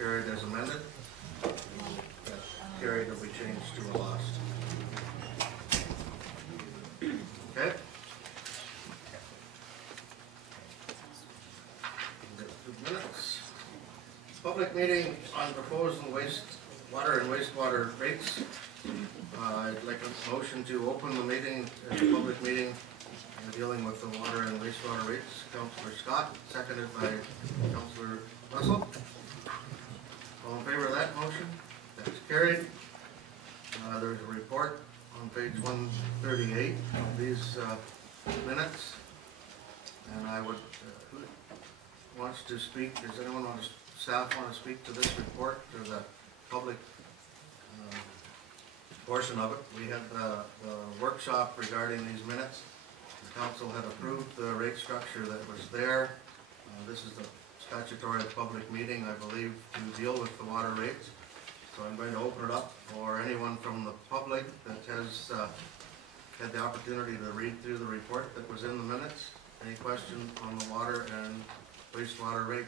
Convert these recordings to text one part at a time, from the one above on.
carried as amended. Carried will be changed to a lost. Okay. Minutes. Public meeting on proposed water and wastewater rates. I'd like a motion to open the meeting as a public meeting dealing with the water and wastewater rates. Councillor Scott, seconded by Councillor Russell. All in favor of that motion? That's carried. There's a report on page 138 of these minutes, and I would who wants to speak? Does anyone on the staff want to speak to this report or the public portion of it? We had the workshop regarding these minutes. The council had approved the rate structure that was there. This is the statutory public meeting, I believe, to deal with the water rates. So I'm going to open it up for anyone from the public that has had the opportunity to read through the report that was in the minutes. Any questions on the water and wastewater rate?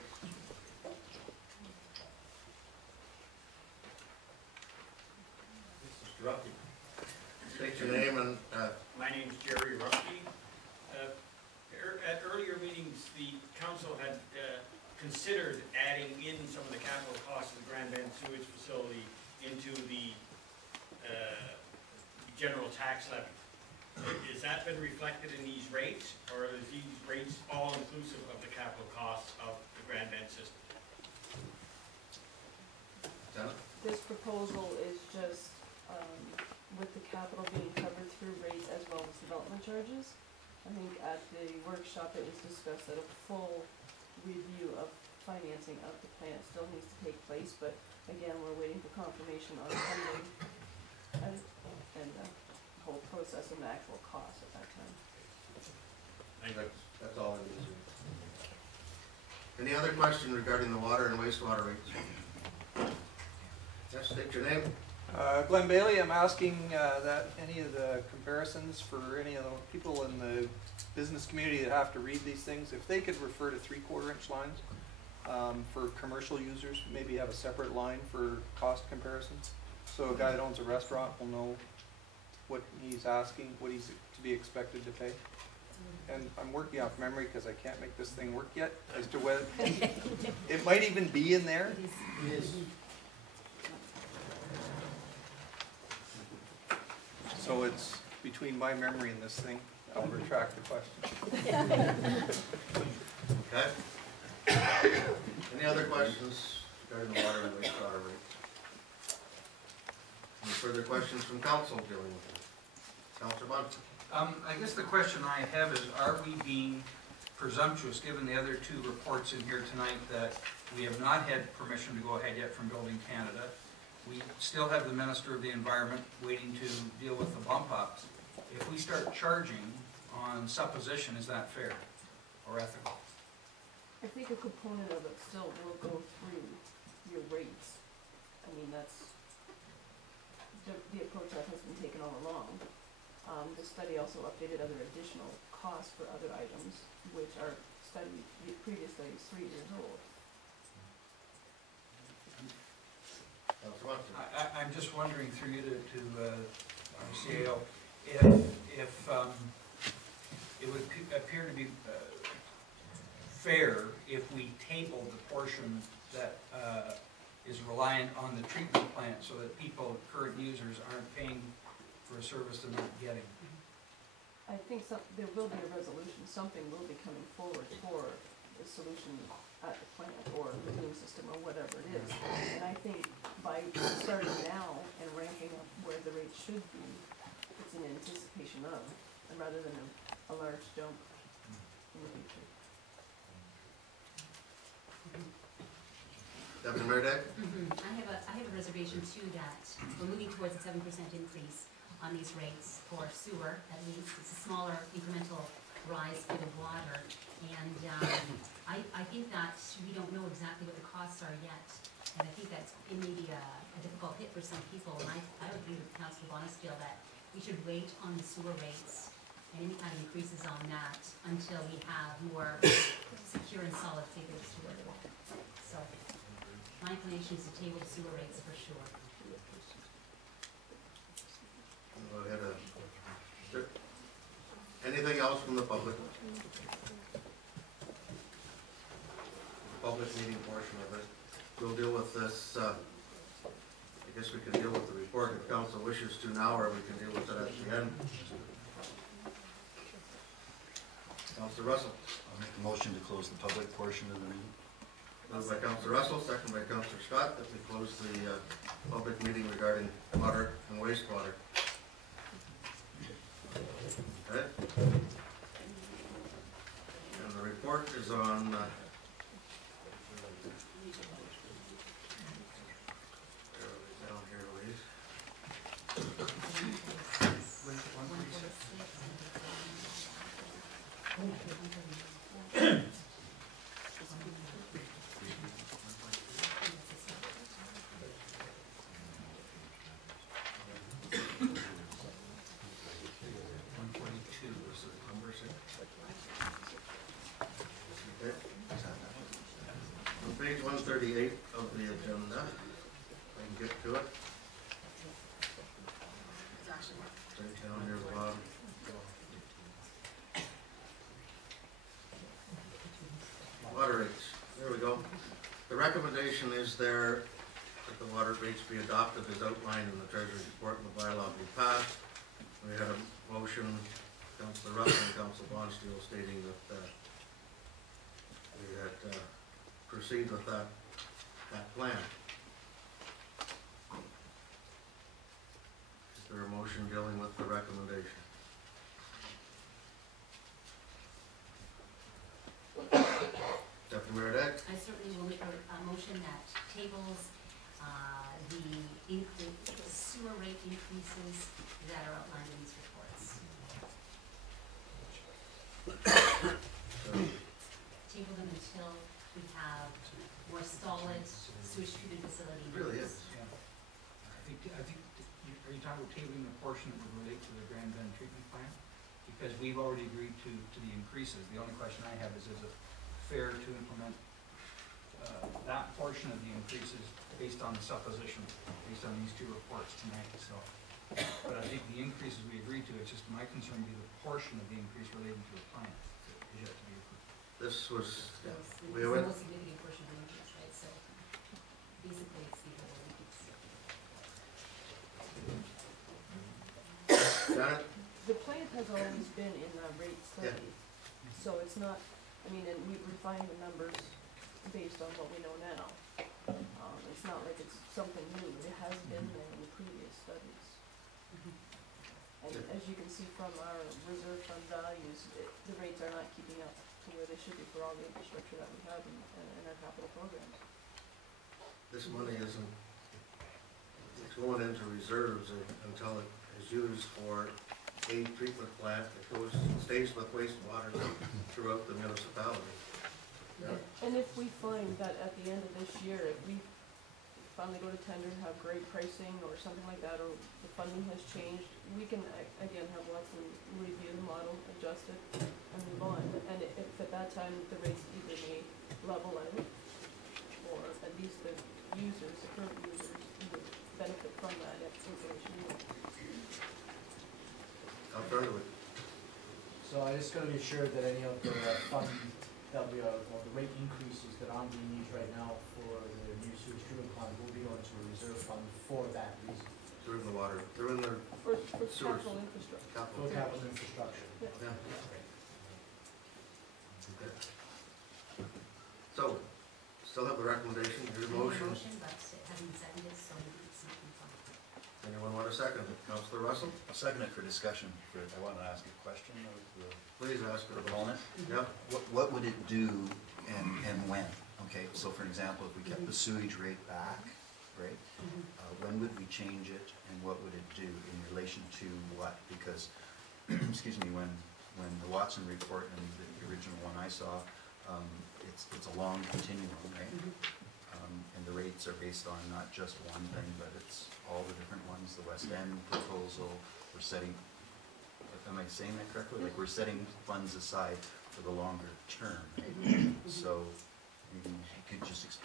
Mr. Ruffy. State your name and... My name is Jerry Ruffy. At earlier meetings, the council had considered adding in some of the capital costs of the Grand Bend sewage facility into the general tax levy. Has that been reflected in these rates, or is these rates all inclusive of the capital costs of the Grand Bend system? This proposal is just with the capital being covered through rates as well as development charges. I think at the workshop it was discussed that a full review of financing of the plant still needs to take place, but again, we're waiting for confirmation on funding and the whole process and the actual cost at that time. I think that's all it is. Any other question regarding the water and wastewater rates? Yes, state your name. Glenn Bailey. I'm asking that any of the comparisons for any of the people in the business community that have to read these things, if they could refer to 3/4 inch lines for commercial users, maybe have a separate line for cost comparisons. So a guy that owns a restaurant will know what he's asking, what he's to be expected to pay. And I'm working off memory because I can't make this thing work yet as to whether it might even be in there. It is. So it's between my memory and this thing. I'll retract the question. Okay. Any other questions regarding the water and wastewater rates? Any further questions from council dealing with it? Councilor Bunce. I guess the question I have is, are we being presumptuous, given the other two reports in here tonight, that we have not had permission to go ahead yet from Building Canada? We still have the Minister of the Environment waiting to deal with the bump ups. If we start charging on supposition, is that fair or ethical? I think a component of it still will go through your rates. I mean, that's the approach that has been taken all along. The study also updated other additional costs for other items, which are studied, the previous study is 3 years old. I'm just wondering through you to our CAO, if it would appear to be fair if we tabled the portion that is reliant on the treatment plant so that people, current users, aren't paying for a service they're not getting. I think there will be a resolution. Something will be coming forward for the solution at the plant or the cooling system or whatever it is. And I think by starting now and ramping up where the rate should be, it's in anticipation of, and rather than a large jump in the future. Deputy Mayor Deck? I have a reservation too that we're moving towards a 7% increase on these rates for sewer, at least. It's a smaller incremental rise for the water, and I think that we don't know exactly what the costs are yet, and I think that's it may be a difficult hit for some people, and I would agree with Councillor Bonnesfield that we should wait on the sewer rates and any kind of increases on that until we have more secure and solid figures to work with. So my my inclination is to table the sewer rates for sure. Go ahead. Is there anything else from the public? Public meeting portion of it. We'll deal with this, I guess we can deal with the report if council wishes to now, or we can deal with it at the end. Councilor Russell. I'll make a motion to close the public portion of the meeting. Moved by Councilor Russell, second by Councilor Scott, that we close the public meeting regarding water and wastewater. Okay. And the report is on bear with me down here, Louise. 142 is the number, sir. Okay. On page 138 of the agenda, I can get to it. Right down here at the bottom. Water rates, there we go. The recommendation is there that the water rates be adopted as outlined in the Treasurer's report and the bylaw be passed. We had a motion, Councilor Russell and Councilor Bonsteel stating that we had proceed with that plan. Is there a motion dealing with the recommendation? Deputy Mayor Deck? I certainly will make a motion that tables the sewer rate increases that are outlined in these reports. Table them until we have more solid sewage treatment facility. It really numbers. is. Yeah. I think, are you talking about tabling the portion that would relate to the Grand Bend treatment plant? Because we've already agreed to the increases. The only question I have is it fair to implement that portion of the increases based on the supposition, based on these two reports tonight, so. But I think the increases we agreed to, it's just my concern would be the portion of the increase relating to the plant that is yet to be approved. This was, So it's we the went, most significant portion of the increase, right? So basically it's the whole increase. Janet? The plant has always been in the rate study, so it's not, I mean, and we refined the numbers based on what we know now. It's not like it's something new, it has been there in the previous studies. And as you can see from our reserve fund values, the rates are not keeping up to where they should be for all the infrastructure that we have in our capital programs. This money isn't, it's going into reserves until it is used for a treatment plant that stays with wastewater throughout the municipality. Yeah. And if we find that at the end of this year, if we finally go to tender, have great pricing or something like that, or the funding has changed, we can again have Watson review the model, adjust it, and move on. And if at that time the rates either may level out, or at least the users, the current users, would benefit from that information. I'll turn to it. So I just gotta be sure that any of the fund that we are, or the rate increases that aren't being used right now for the new sewage treatment plant will be going to a reserve fund for that reason, They're in the water, they're in their For Sewers. capital infrastructure. for capital. capital infrastructure. Yeah. Okay. So, still have the recommendation, your I made a motion. motion, but it hasn't been seconded, so it's not confirmed. Anyone want a second? Councilor Russell? I'll second it for discussion. I want to ask a question of the Please ask her. proponent. Yep. What would it do and when? Okay, so for example, if we kept the sewage rate back, right? When would we change it and what would it do in relation to what? Because, excuse me, when the Watson report and the original one I saw, it's a long continuum, right? And the rates are based on not just one thing, but it's all the different ones. The West End proposal, we're setting, am I saying that correctly? Like we're setting funds aside for the longer term, right? So maybe you could just explain